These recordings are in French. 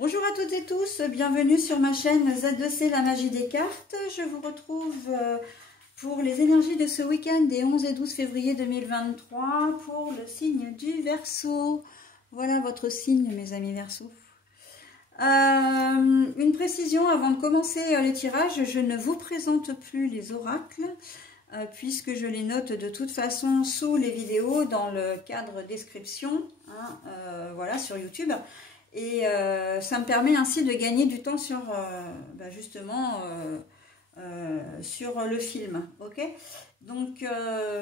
Bonjour à toutes et tous, bienvenue sur ma chaîne Z2C La Magie des Cartes. Je vous retrouve pour les énergies de ce week-end des 11 et 12 février 2023 pour le signe du Verseau. Voilà votre signe, mes amis Verseau. Une précision avant de commencer les tirages, je ne vous présente plus les oracles puisque je les note de toute façon sous les vidéos dans le cadre description, voilà, sur YouTube. Et ça me permet ainsi de gagner du temps sur justement sur le film, ok. Donc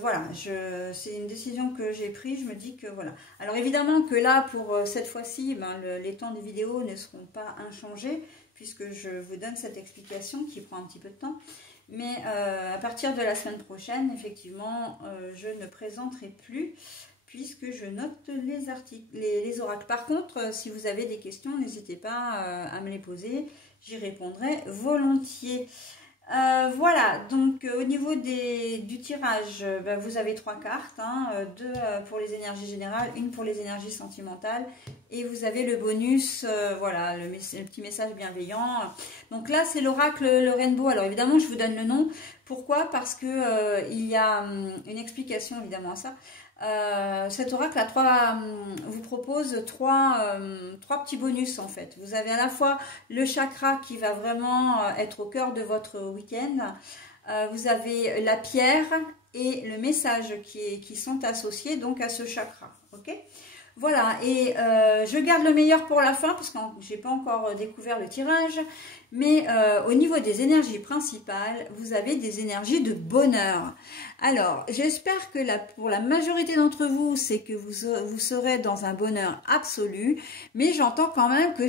voilà, c'est une décision que j'ai prise. Je me dis que voilà. Alors évidemment que là pour cette fois-ci, les temps des vidéos ne seront pas inchangés puisque je vous donne cette explication qui prend un petit peu de temps. Mais à partir de la semaine prochaine, effectivement, je ne présenterai plus puisque je note les articles, les oracles. Par contre, si vous avez des questions, n'hésitez pas à me les poser, j'y répondrai volontiers. Voilà, donc au niveau du tirage, vous avez 3 cartes, deux pour les énergies générales, une pour les énergies sentimentales, et vous avez le bonus, voilà, le petit message bienveillant. Donc là, c'est l'oracle le Rainbow. Alors évidemment, je vous donne le nom. Pourquoi? Parce que il y a une explication évidemment à ça. Cet oracle vous propose trois petits bonus en fait. Vous avez à la fois le chakra qui va vraiment être au cœur de votre week-end. Vous avez la pierre et le message qui sont associés donc à ce chakra. Ok, voilà, et je garde le meilleur pour la fin parce que j'ai pas encore découvert le tirage. Mais au niveau des énergies principales, vous avez des énergies de bonheur. Alors, j'espère que pour la majorité d'entre vous, c'est que vous serez dans un bonheur absolu. Mais j'entends quand même que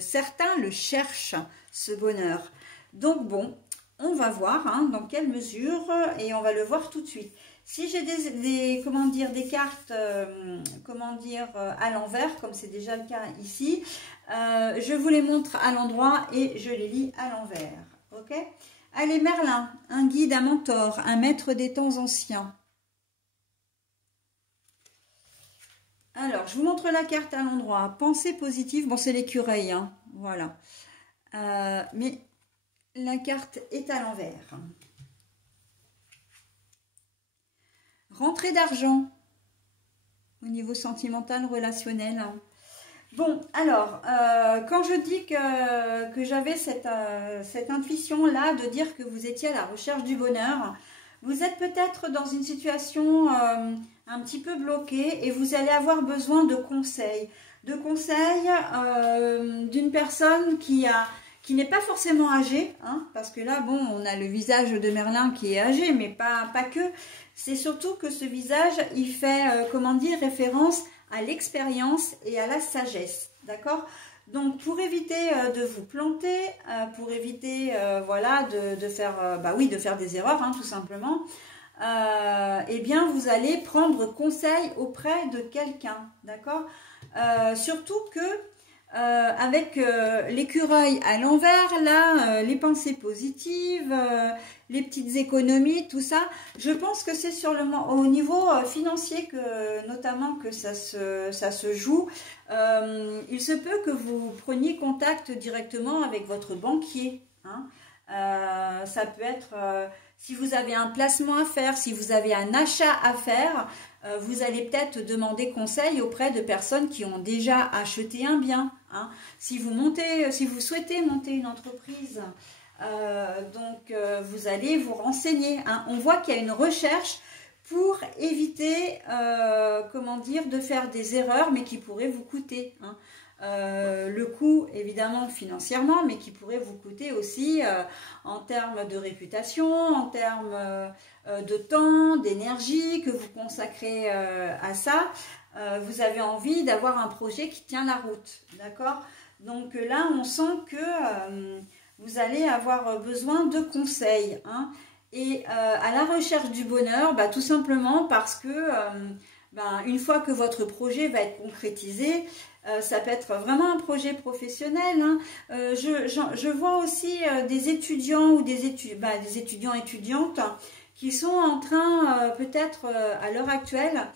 certains le cherchent, ce bonheur. Donc bon, on va voir dans quelle mesure et on va le voir tout de suite. Si j'ai des cartes à l'envers, comme c'est déjà le cas ici, je vous les montre à l'endroit et je les lis à l'envers. Ok? Allez, Merlin, un guide, un mentor, un maître des temps anciens. Alors, je vous montre la carte à l'endroit. Pensée positive, bon, c'est l'écureuil, voilà. Mais la carte est à l'envers. Rentrée d'argent au niveau sentimental, relationnel. Bon, alors, quand je dis que j'avais cette intuition-là de dire que vous étiez à la recherche du bonheur, vous êtes peut-être dans une situation un petit peu bloquée et vous allez avoir besoin de conseils. D'une personne qui n'est pas forcément âgée, parce que là, bon, on a le visage de Merlin qui est âgé, mais pas que. C'est surtout que ce visage, il fait, référence à l'expérience et à la sagesse, d'accord? Donc, pour éviter de vous planter, pour éviter, voilà, de faire des erreurs, tout simplement, eh bien, vous allez prendre conseil auprès de quelqu'un, d'accord? Surtout que avec l'écureuil à l'envers, là, les pensées positives, les petites économies, tout ça, je pense que c'est au niveau financier notamment que ça se joue. Il se peut que vous preniez contact directement avec votre banquier. Ça peut être si vous avez un placement à faire, si vous avez un achat à faire, vous allez peut-être demander conseil auprès de personnes qui ont déjà acheté un bien. Si vous souhaitez monter une entreprise, vous allez vous renseigner. On voit qu'il y a une recherche pour éviter, de faire des erreurs, mais qui pourraient vous coûter. Le coût évidemment financièrement, mais qui pourrait vous coûter aussi en termes de réputation, en termes de temps, d'énergie que vous consacrez à ça. Vous avez envie d'avoir un projet qui tient la route, d'accord? Donc là, on sent que vous allez avoir besoin de conseils, et à la recherche du bonheur, tout simplement parce que une fois que votre projet va être concrétisé, ça peut être vraiment un projet professionnel. Je vois aussi des étudiants ou des étudiants étudiantes qui sont en train, peut-être à l'heure actuelle,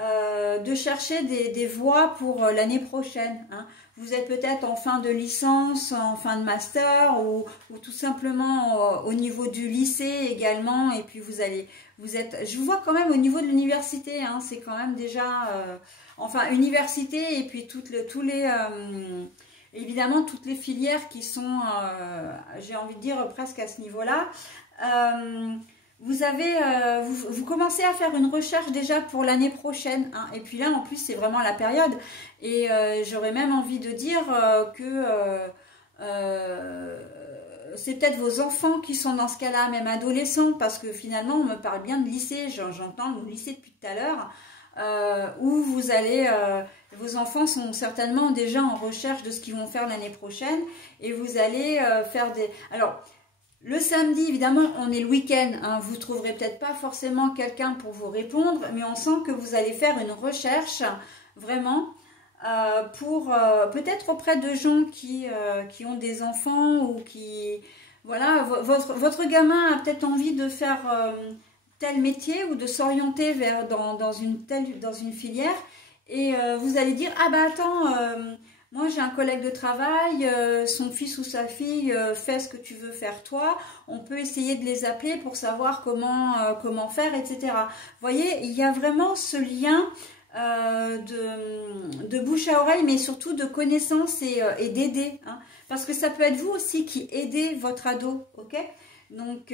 de chercher des voies pour l'année prochaine. Hein. Vous êtes peut-être en fin de licence, en fin de master ou tout simplement au niveau du lycée également. Et puis vous êtes, je vous vois quand même au niveau de l'université, hein, c'est quand même déjà, enfin université et puis évidemment toutes les filières qui sont, j'ai envie de dire presque à ce niveau-là. Vous commencez à faire une recherche déjà pour l'année prochaine, hein. Et puis là, en plus, c'est vraiment la période. Et j'aurais même envie de dire que c'est peut-être vos enfants qui sont dans ce cas-là, même adolescents, parce que finalement, on me parle bien de lycée. J'entends le lycée depuis tout à l'heure, où vous allez... vos enfants sont certainement déjà en recherche de ce qu'ils vont faire l'année prochaine. Et vous allez faire des... Alors... Le samedi, évidemment, on est le week-end, hein, vous ne trouverez peut-être pas forcément quelqu'un pour vous répondre, mais on sent que vous allez faire une recherche, vraiment, pour peut-être auprès de gens qui ont des enfants ou qui... Voilà, votre gamin a peut-être envie de faire tel métier ou de s'orienter vers dans une filière, et vous allez dire, ah bah attends... moi, j'ai un collègue de travail, son fils ou sa fille fait ce que tu veux faire toi. On peut essayer de les appeler pour savoir comment faire, etc. Vous voyez, il y a vraiment ce lien de bouche à oreille, mais surtout de connaissance et d'aider. Hein, parce que ça peut être vous aussi qui aidez votre ado, ok? Donc...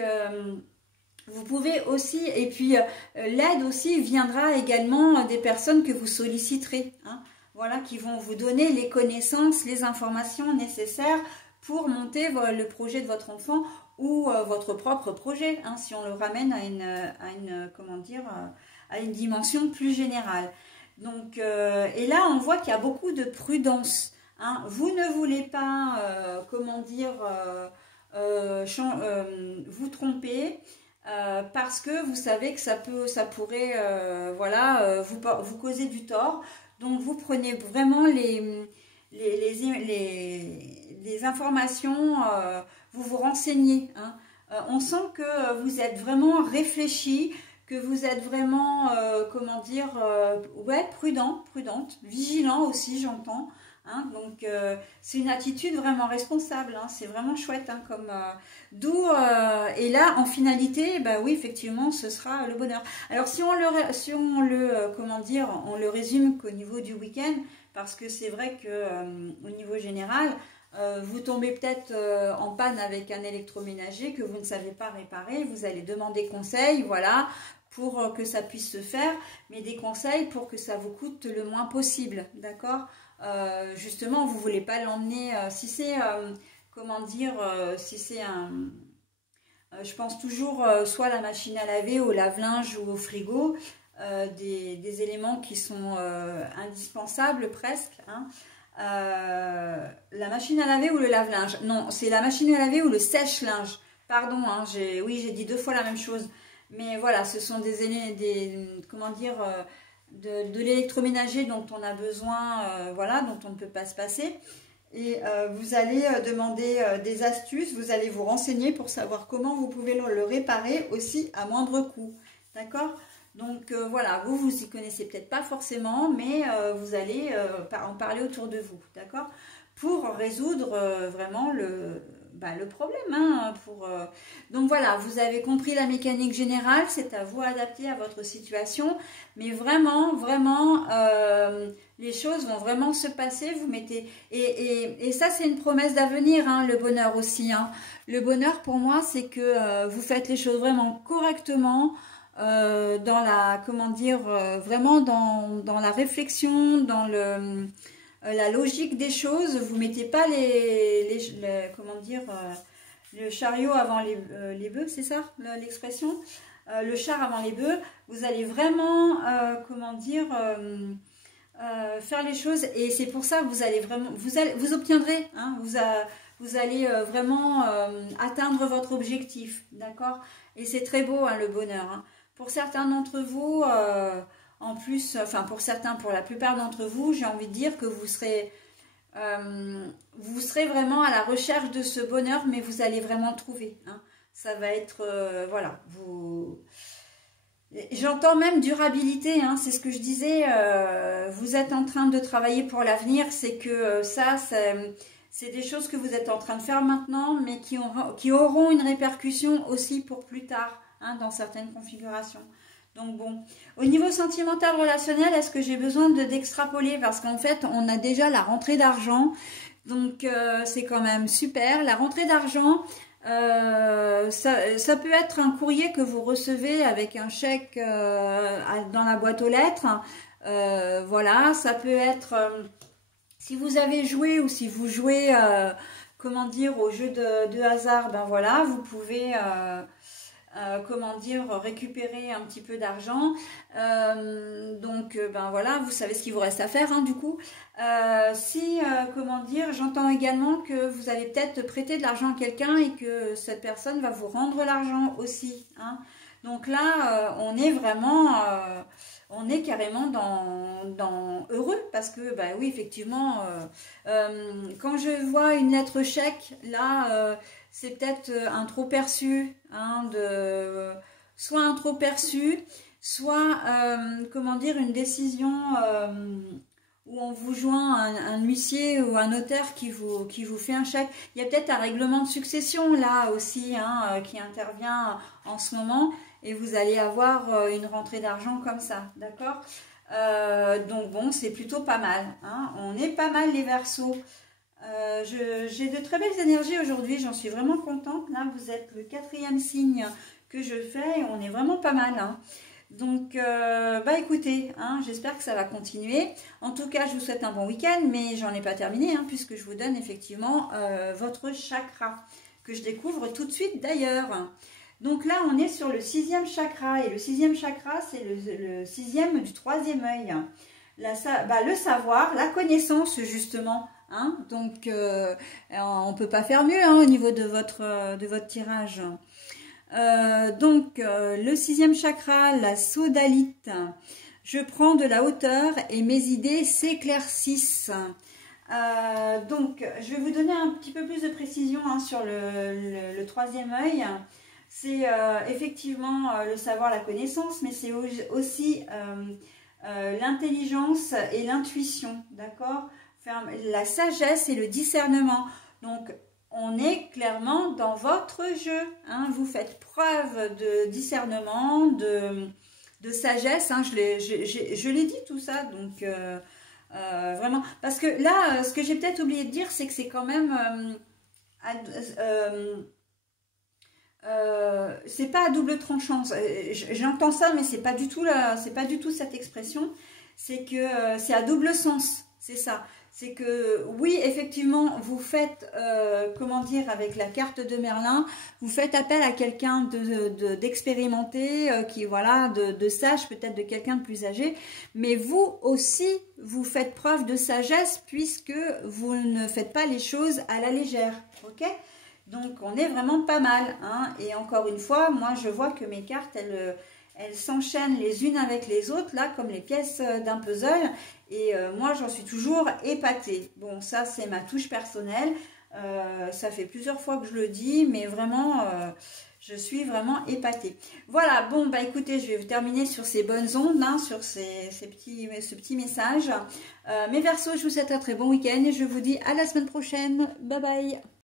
vous pouvez aussi, et puis l'aide aussi viendra également des personnes que vous solliciterez, hein. Voilà, qui vont vous donner les connaissances, les informations nécessaires pour monter le projet de votre enfant ou votre propre projet, hein, si on le ramène comment dire, à une dimension plus générale. Donc, et là, on voit qu'il y a beaucoup de prudence. Hein. Vous ne voulez pas, comment dire, vous tromper. Parce que vous savez que ça pourrait voilà, vous causer du tort. Donc vous prenez vraiment les informations, vous vous renseignez. Hein. On sent que vous êtes vraiment réfléchi, que vous êtes vraiment, comment dire, ouais, prudente, vigilant aussi, j'entends. Hein, donc c'est une attitude vraiment responsable, hein, c'est vraiment chouette, hein, comme et là en finalité, bah oui, effectivement, ce sera le bonheur. Alors si on le comment dire, on le résume qu'au niveau du week-end, parce que c'est vrai que au niveau général, vous tombez peut-être en panne avec un électroménager que vous ne savez pas réparer, vous allez demander conseil, voilà, pour que ça puisse se faire, mais des conseils pour que ça vous coûte le moins possible, d'accord? Justement, vous voulez pas l'emmener, si c'est, comment dire, si c'est un... je pense toujours soit la machine à laver, au lave-linge ou au frigo, des éléments qui sont indispensables presque, hein. La machine à laver ou le lave-linge? Non, c'est la machine à laver ou le sèche-linge. Pardon, hein, oui, j'ai dit deux fois la même chose. Mais voilà, ce sont comment dire, de l'électroménager dont on a besoin, voilà, dont on ne peut pas se passer. Et vous allez demander des astuces, vous allez vous renseigner pour savoir comment vous pouvez le réparer aussi à moindre coût. D'accord? Donc voilà, vous y connaissez peut-être pas forcément, mais vous allez en parler autour de vous. D'accord? Pour résoudre vraiment le problème. Hein, donc voilà, vous avez compris la mécanique générale, c'est à vous adapter à votre situation. Mais vraiment, les choses vont vraiment se passer. Vous mettez et ça, c'est une promesse d'avenir, hein, le bonheur aussi. Hein. Le bonheur, pour moi, c'est que vous faites les choses vraiment correctement, dans la, comment dire, vraiment dans la réflexion, dans la logique des choses. Vous mettez pas comment dire, le chariot avant les bœufs, c'est ça l'expression, le char avant les bœufs. Vous allez vraiment, comment dire, faire les choses, et c'est pour ça que vous allez vraiment, vous obtiendrez, hein, vous allez vraiment atteindre votre objectif, d'accord? Et c'est très beau, hein, le bonheur. Hein. Pour certains d'entre vous, en plus, enfin pour la plupart d'entre vous, j'ai envie de dire que vous serez vraiment à la recherche de ce bonheur, mais vous allez vraiment le trouver. Hein. Ça va être, voilà, J'entends même durabilité, hein, c'est ce que je disais, vous êtes en train de travailler pour l'avenir, c'est que ça, c'est des choses que vous êtes en train de faire maintenant, mais qui auront une répercussion aussi pour plus tard, hein, dans certaines configurations. Donc bon, au niveau sentimental relationnel, est-ce que j'ai besoin d'extrapoler? Parce qu'en fait, on a déjà la rentrée d'argent, donc c'est quand même super. La rentrée d'argent, ça peut être un courrier que vous recevez avec un chèque dans la boîte aux lettres. Voilà, ça peut être, si vous avez joué ou si vous jouez, comment dire, au jeu de hasard, ben voilà, vous pouvez... comment dire, récupérer un petit peu d'argent. Donc, ben voilà, vous savez ce qu'il vous reste à faire, hein, du coup. Comment dire, j'entends également que vous allez peut-être prêter de l'argent à quelqu'un et que cette personne va vous rendre l'argent aussi, hein. Donc là, on est vraiment... on est carrément dans heureux parce que, bah oui, effectivement, quand je vois une lettre chèque, là, c'est peut-être un trop perçu, hein, soit un trop perçu, soit, comment dire, une décision où on vous joint un huissier ou un notaire qui vous fait un chèque. Il y a peut-être un règlement de succession là aussi, hein, qui intervient en ce moment. Et vous allez avoir une rentrée d'argent comme ça, d'accord? Donc bon, c'est plutôt pas mal, hein. On est pas mal les Verseaux. J'ai de très belles énergies aujourd'hui, j'en suis vraiment contente. Là, vous êtes le 4e signe que je fais et on est vraiment pas mal, hein. Donc, bah écoutez, hein, j'espère que ça va continuer. En tout cas, je vous souhaite un bon week-end, mais j'en ai pas terminé, hein, puisque je vous donne effectivement votre chakra, que je découvre tout de suite d'ailleurs. Donc là, on est sur le 6e chakra, et le 6e chakra, c'est le 6e du 3e œil. Le savoir, la connaissance, justement, hein. Donc, on ne peut pas faire mieux, hein, au niveau de votre tirage. Le 6e chakra, la sodalite. Je prends de la hauteur et mes idées s'éclaircissent. Donc, je vais vous donner un petit peu plus de précision, hein, sur le 3e œil. C'est effectivement le savoir, la connaissance, mais c'est aussi l'intelligence et l'intuition, d'accord? La sagesse et le discernement. Donc, on est clairement dans votre jeu, hein. Vous faites preuve de discernement, de sagesse, hein. Je l'ai dit tout ça, donc vraiment. Parce que là, ce que j'ai peut-être oublié de dire, c'est que c'est quand même... c'est pas à double tranchant. J'entends ça, mais c'est pas du tout cette expression. C'est que c'est à double sens. C'est ça. C'est que oui, effectivement, vous faites, comment dire, avec la carte de Merlin, vous faites appel à quelqu'un d'expérimenté, qui voilà, de sage, peut-être de quelqu'un de plus âgé. Mais vous aussi, vous faites preuve de sagesse puisque vous ne faites pas les choses à la légère. Ok ? Donc, on est vraiment pas mal, hein. Et encore une fois, moi, je vois que mes cartes, elles s'enchaînent les unes avec les autres, là, comme les pièces d'un puzzle. Et moi, j'en suis toujours épatée. Bon, ça, c'est ma touche personnelle. Ça fait plusieurs fois que je le dis, mais vraiment, je suis vraiment épatée. Voilà, bon, bah écoutez, je vais terminer sur ces bonnes ondes, hein, sur ce petit message. Mes Verseaux, je vous souhaite un très bon week-end et je vous dis à la semaine prochaine. Bye bye.